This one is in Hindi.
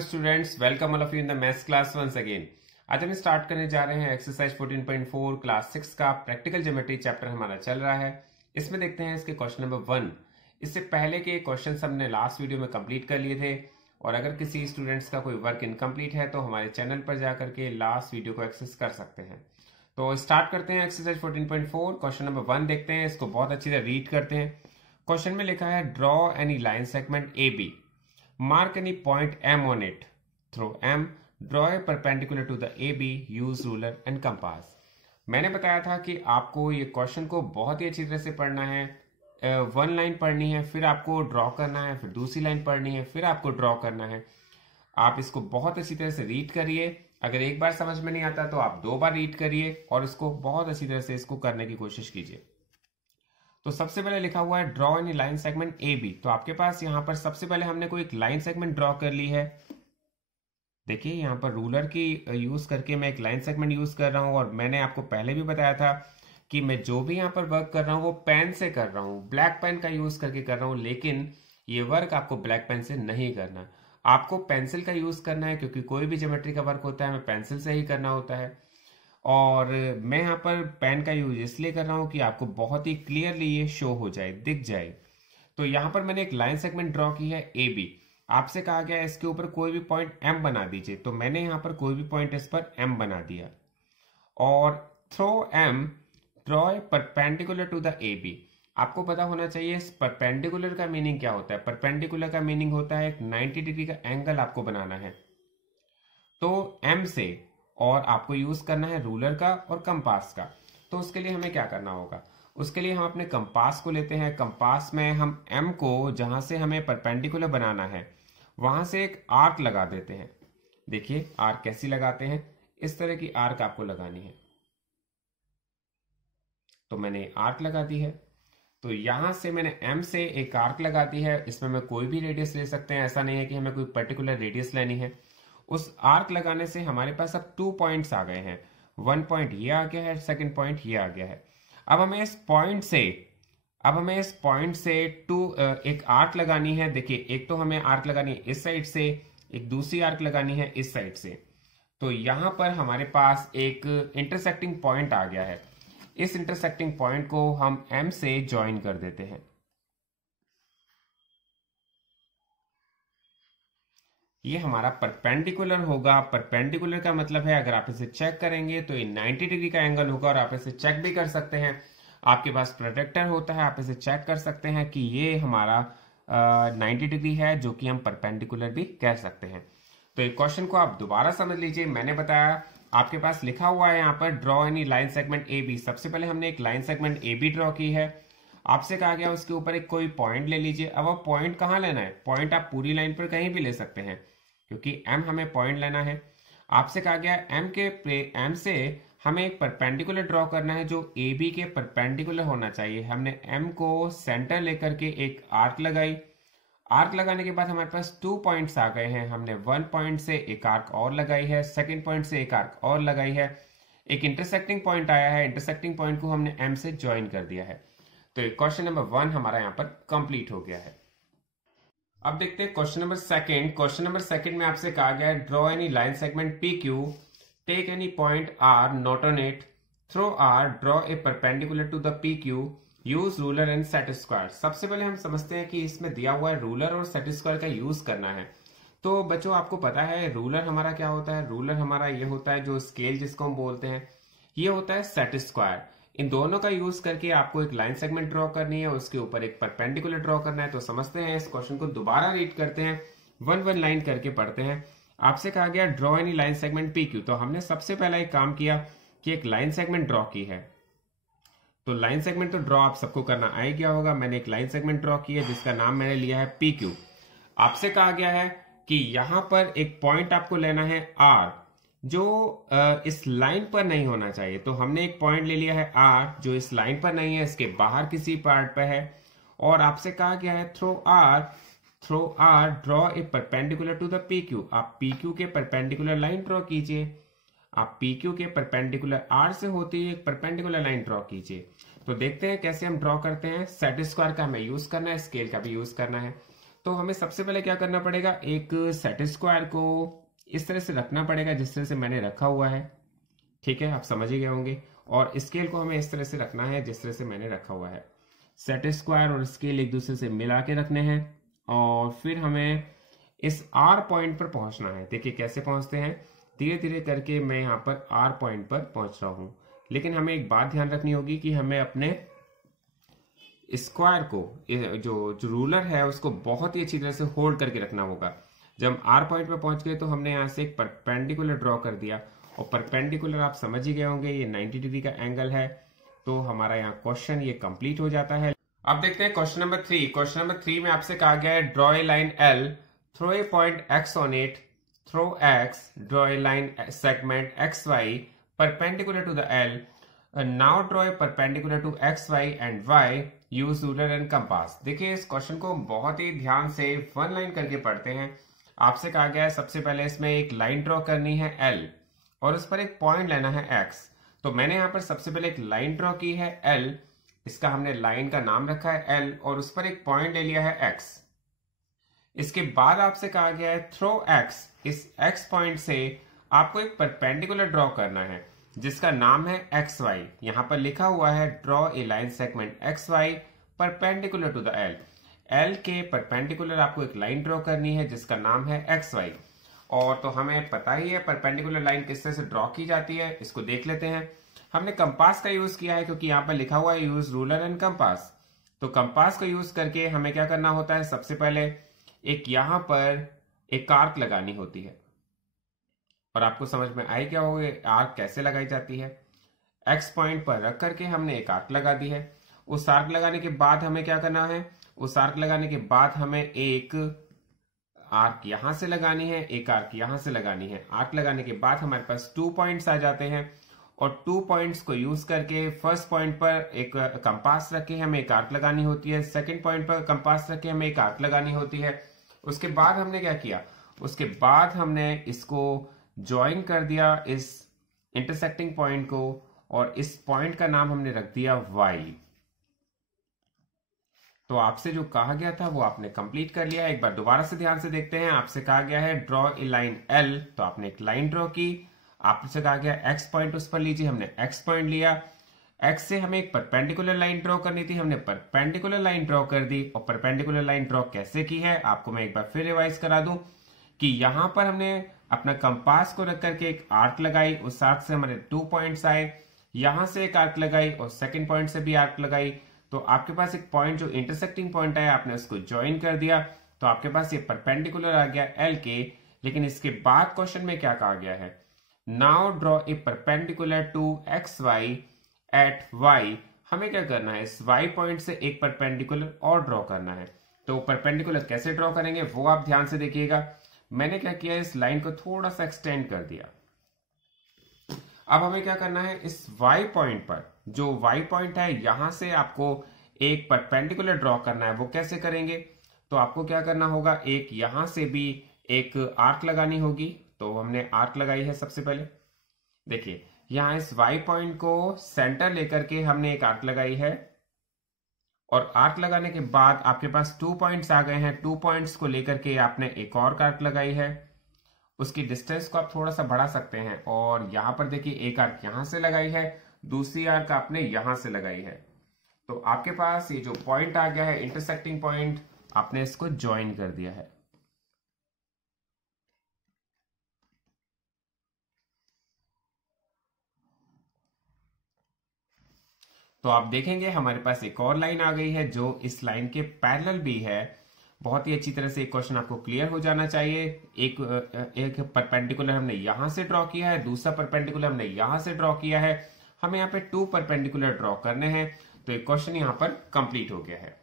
Hello students, welcome all of you in the maths class once again. आज हम स्टार्ट करने जा रहे हैं एक्सरसाइज 14.4 क्लास 6 का प्रैक्टिकल ज्योमेट्री चैप्टर हमारा चल रहा है। इसमें देखते हैं इसके क्वेश्चन नंबर 1। इससे पहले के क्वेश्चन हमने लास्ट वीडियो में कंप्लीट कर लिए थे, और अगर किसी स्टूडेंट्स का कोई वर्क इनकम्प्लीट है तो हमारे चैनल पर जाकर के लास्ट वीडियो को एक्सेस कर सकते हैं। तो स्टार्ट करते हैं एक्सरसाइज 14.4। क्वेश्चन नंबर 1 देखते हैं, इसको बहुत अच्छी तरह रीड करते हैं। क्वेश्चन में लिखा है draw any line segment A B, mark any point M on it, throw M, draw a perpendicular to the AB, use ruler and compass। मैंने बताया था कि आपको ये क्वेश्चन को बहुत ही अच्छी तरह से पढ़ना है। वन लाइन पढ़नी है, फिर आपको ड्रॉ करना है, फिर दूसरी लाइन पढ़नी है, फिर आपको ड्रॉ करना है। आप इसको बहुत अच्छी तरह से रीड करिए। अगर एक बार समझ में नहीं आता तो आप 2 बार रीड करिए और इसको बहुत अच्छी तरह से इसको करने की कोशिश कीजिए। तो सबसे पहले लिखा हुआ है draw any line segment A B. तो आपके पास यहाँ पर सबसे पहले हमने कोई एक लाइन सेगमेंट ड्रॉ कर ली है। देखिए यहाँ पर रूलर की यूज करके मैं एक लाइन सेगमेंट यूज कर रहा हूँ, और मैंने आपको पहले भी बताया था कि मैं जो भी यहाँ पर वर्क कर रहा हूँ वो पेन से कर रहा हूँ, ब्लैक पेन का यूज करके कर रहा हूँ। लेकिन ये वर्क आपको ब्लैक पेन से नहीं करना, आपको पेंसिल का यूज करना है, क्योंकि कोई भी ज्योमेट्री का वर्क होता है हमें पेंसिल से ही करना होता है। और मैं यहाँ पर पेन का यूज इसलिए कर रहा हूँ कि आपको बहुत ही क्लियरली ये शो हो जाए, दिख जाए। तो यहाँ पर मैंने एक लाइन सेगमेंट ड्रॉ की है ए बी। आपसे कहा गया है इसके ऊपर कोई भी पॉइंट एम बना दीजिए, तो मैंने यहाँ पर कोई भी पॉइंट इस पर एम बना दिया। और through M, draw a perpendicular to the A B. आपको पता होना चाहिए इस परपेंडिकुलर का मीनिंग क्या होता है। परपेंडिकुलर का मीनिंग होता है एक 90 डिग्री का एंगल आपको बनाना है। तो एम से, और आपको यूज करना है रूलर का और कंपास का। तो उसके लिए हमें क्या करना होगा, उसके लिए हम अपने कंपास को लेते हैं। कंपास में हम एम को, जहां से हमें परपेंडिकुलर बनाना है, वहां से एक आर्क लगा देते हैं। देखिए आर्क कैसी लगाते हैं, इस तरह की आर्क आपको लगानी है। तो मैंने आर्क लगा दी है। तो यहां से मैंने एम से एक आर्क लगा दी है। इसमें मैं कोई भी रेडियस ले सकते हैं, ऐसा नहीं है कि हमें कोई पर्टिकुलर रेडियस लेनी है। उस आर्क लगाने से हमारे पास अब 2 पॉइंट्स आ गए हैं। 1 पॉइंट ये आ गया है, सेकंड पॉइंट ये आ गया है। अब हमें इस पॉइंट से एक आर्क लगानी है। देखिए एक तो हमें आर्क लगानी है इस साइड से, एक दूसरी आर्क लगानी है इस साइड से। तो यहां पर हमारे पास एक इंटरसेक्टिंग पॉइंट आ गया है। इस इंटरसेक्टिंग पॉइंट को हम एम से ज्वाइन कर देते हैं। ये हमारा परपेंडिकुलर होगा। परपेंडिकुलर का मतलब है, अगर आप इसे चेक करेंगे तो ये 90 डिग्री का एंगल होगा, और आप इसे चेक भी कर सकते हैं। आपके पास प्रोटेक्टर होता है, आप इसे चेक कर सकते हैं कि ये हमारा 90 डिग्री है, जो कि हम परपेंडिकुलर भी कह सकते हैं। तो एक क्वेश्चन को आप दोबारा समझ लीजिए। मैंने बताया आपके पास लिखा हुआ है यहाँ पर draw any line segment A B. सबसे पहले हमने एक line segment A B draw की है। आपसे कहा गया उसके ऊपर एक कोई पॉइंट ले लीजिए। अब वो पॉइंट कहाँ लेना है, पॉइंट आप पूरी लाइन पर कहीं भी ले सकते हैं, क्योंकि एम हमें पॉइंट लेना है। आपसे कहा गया एम से हमें एक परपेंडिकुलर ड्रॉ करना है जो ए बी के परपेंडिकुलर होना चाहिए। हमने एम को सेंटर लेकर के एक आर्क लगाई। आर्क लगाने के बाद हमारे पास 2 पॉइंट्स आ गए हैं। हमने 1 पॉइंट से एक आर्क और लगाई है, सेकंड पॉइंट से एक आर्क और लगाई है, एक इंटरसेक्टिंग पॉइंट आया है। इंटरसेक्टिंग पॉइंट को हमने एम से ज्वाइन कर दिया है। तो क्वेश्चन नंबर 1 हमारा यहाँ पर कंप्लीट हो गया है। अब देखते हैं क्वेश्चन नंबर 2। क्वेश्चन नंबर 2 में आपसे कहा गया है draw any line segment P Q, take any point R not on it, through R, draw a perpendicular to the P Q, use ruler and set square. सबसे पहले हम समझते हैं कि इसमें दिया हुआ है रूलर और सेट स्क्वायर का यूज करना है। तो बच्चों आपको पता है रूलर हमारा क्या होता है। रूलर हमारा ये होता है जो स्केल जिसको हम बोलते हैं, ये होता है सेट स्क्वायर। इन दोनों का यूज करके आपको एक लाइन सेगमेंट ड्रॉ करनी है, उसके ऊपर एक परपेंडिकुलर ड्रॉ करना है। तो समझते हैं, इस क्वेश्चन को दोबारा रीड करते हैं, 1 लाइन करके पढ़ते हैं। आपसे कहा गया draw any line segment P Q. तो हमने सबसे पहला एक काम किया कि एक लाइन सेगमेंट ड्रॉ की है। तो लाइन सेगमेंट तो ड्रॉ आप सबको करना आ ही गया होगा। मैंने एक लाइन सेगमेंट ड्रॉ की है जिसका नाम मैंने लिया है पी क्यू। आपसे कहा गया है कि यहां पर एक पॉइंट आपको लेना है आर, जो इस लाइन पर नहीं होना चाहिए। तो हमने एक पॉइंट ले लिया है आर जो इस लाइन पर नहीं है, इसके बाहर किसी पार्ट पर है। और आपसे कहा गया है through R, draw a perpendicular to the P Q. आप पी क्यू के परपेंडिकुलर लाइन ड्रॉ कीजिए। आप पी क्यू के परपेंडिकुलर आर से होती है एक परपेंडिकुलर लाइन ड्रॉ कीजिए। तो देखते हैं कैसे हम ड्रॉ करते हैं। सेट स्क्वायर का हमें यूज करना है, स्केल का भी यूज करना है। तो हमें सबसे पहले क्या करना पड़ेगा, एक सेट स्क्वायर को इस तरह से रखना पड़ेगा जिस तरह से मैंने रखा हुआ है। ठीक है, आप समझ ही गए होंगे। और स्केल को हमें इस तरह से रखना है जिस तरह से मैंने रखा हुआ है। सेट स्क्वायर और स्केल एक दूसरे से मिला के रखने हैं और फिर हमें इस आर पॉइंट पर पहुंचना है। देखिए कैसे पहुंचते हैं, धीरे धीरे करके मैं यहाँ पर आर पॉइंट पर पहुंच रहा हूं। लेकिन हमें एक बात ध्यान रखनी होगी कि हमें अपने स्क्वायर को, जो रूलर है उसको बहुत ही अच्छी तरह से होल्ड करके रखना होगा। जब हम आर पॉइंट पे पहुंच गए तो हमने यहाँ से एक परपेंडिकुलर ड्रॉ कर दिया, और परपेंडिकुलर आप समझ ही गए होंगे ये 90 डिग्री का एंगल है। तो हमारा यहाँ क्वेश्चन ये कंप्लीट हो जाता है। अब देखते हैं क्वेश्चन नंबर 3। क्वेश्चन नंबर 3 में आपसे कहा गया है draw a line L, through a point X on it, through X, draw a line segment X Y perpendicular to the L, now draw a perpendicular to X Y and Y, use ruler and compass. देखिए इस क्वेश्चन को बहुत ही ध्यान से वन लाइन करके पढ़ते हैं। आपसे कहा गया है सबसे पहले इसमें एक लाइन ड्रॉ करनी है एल और उस पर एक पॉइंट लेना है एक्स। तो मैंने यहां पर सबसे पहले एक लाइन ड्रॉ की है एल, इसका हमने लाइन का नाम रखा है एल और उस पर एक पॉइंट ले लिया है एक्स। इसके बाद आपसे कहा गया है थ्रो एक्स, इस एक्स पॉइंट से आपको एक परपेंडिकुलर ड्रॉ करना है जिसका नाम है एक्स वाई। यहां पर लिखा हुआ है draw a line segment X Y perpendicular to the L. L के परपेंडिकुलर आपको एक लाइन ड्रॉ करनी है जिसका नाम है एक्स वाई। और तो हमें पता ही है परपेंडिकुलर लाइन किस तरह से ड्रॉ की जाती है, इसको देख लेते हैं। हमने कंपास का यूज किया है क्योंकि यहाँ पर लिखा हुआ है यूज रूलर एंड कंपास। तो कंपास का यूज करके हमें क्या करना होता है, सबसे पहले एक यहां पर एक आर्क लगानी होती है। और आपको समझ में आई क्या होगा आर्क कैसे लगाई जाती है। एक्स पॉइंट पर रख करके हमने एक आर्क लगा दी है। उस आर्क लगाने के बाद हमें क्या करना है, उस आर्क लगाने के बाद हमें एक आर्क यहां से लगानी है, एक आर्क यहां से लगानी है। आर्क लगाने के बाद हमारे पास 2 पॉइंट्स आ जाते हैं और 2 पॉइंट्स को यूज करके फर्स्ट पॉइंट पर एक कंपास रख के हमें एक आर्क लगानी होती है, सेकंड पॉइंट पर कंपास रख के हमें एक आर्क लगानी होती है। उसके बाद हमने क्या किया, उसके बाद हमने इसको ज्वाइन कर दिया इस इंटरसेक्टिंग पॉइंट को और इस पॉइंट का नाम हमने रख दिया वाई। तो आपसे जो कहा गया था वो आपने कंप्लीट कर लिया। एक बार दोबारा से ध्यान से देखते हैं। आपसे कहा गया है ड्रॉ ए लाइन एल, तो आपने एक लाइन ड्रॉ की। आपसे कहा गया एक्स पॉइंट उस पर लीजिए, हमने एक्स पॉइंट लिया। एक्स से हमें एक परपेंडिकुलर लाइन ड्रॉ करनी थी, हमने परपेंडिकुलर लाइन ड्रॉ कर दी। और परपेंडिकुलर लाइन ड्रॉ कैसे की है आपको मैं एक बार फिर रिवाइज करा दूं कि यहां पर हमने अपना कंपास को रख करके एक आर्क लगाई, उस आर्क से हमारे 2 पॉइंट्स आए, यहां से एक आर्क लगाई और सेकंड पॉइंट से भी आर्क लगाई। तो आपके पास एक पॉइंट जो इंटरसेक्टिंग पॉइंट है आपने उसको ज्वाइन कर दिया, तो आपके पास ये परपेंडिकुलर आ गया एल के। लेकिन इसके बाद क्वेश्चन में क्या कहा गया है, now draw a perpendicular to X Y at Y. हमें क्या करना है, इस वाई पॉइंट से एक परपेंडिकुलर और ड्रॉ करना है। तो परपेंडिकुलर कैसे ड्रॉ करेंगे वो आप ध्यान से देखिएगा। मैंने क्या किया, इस लाइन को थोड़ा सा एक्सटेंड कर दिया। अब हमें क्या करना है, इस y पॉइंट पर, जो y पॉइंट है यहां से आपको एक परपेंडिकुलर ड्रॉ करना है। वो कैसे करेंगे, तो आपको क्या करना होगा, एक यहां से भी एक आर्क लगानी होगी। तो हमने आर्क लगाई है सबसे पहले। देखिए यहां इस y पॉइंट को सेंटर लेकर के हमने एक आर्क लगाई है और आर्क लगाने के बाद आपके पास 2 पॉइंट्स आ गए हैं। 2 पॉइंट्स को लेकर के आपने एक और आर्क लगाई है। उसकी डिस्टेंस को आप थोड़ा सा बढ़ा सकते हैं और यहां पर देखिए एक आर्क यहां से लगाई है, दूसरी आर्क आपने यहां से लगाई है। तो आपके पास ये जो पॉइंट आ गया है इंटरसेक्टिंग पॉइंट, आपने इसको ज्वाइन कर दिया है। तो आप देखेंगे हमारे पास एक और लाइन आ गई है जो इस लाइन के पैरेलल भी है। बहुत ही अच्छी तरह से क्वेश्चन आपको क्लियर हो जाना चाहिए। एक परपेंडिकुलर हमने यहां से ड्रॉ किया है, दूसरा परपेंडिकुलर हमने यहां से ड्रॉ किया है। हमें यहाँ पे 2 परपेंडिकुलर ड्रॉ करने हैं। तो एक क्वेश्चन यहाँ पर कंप्लीट हो गया है।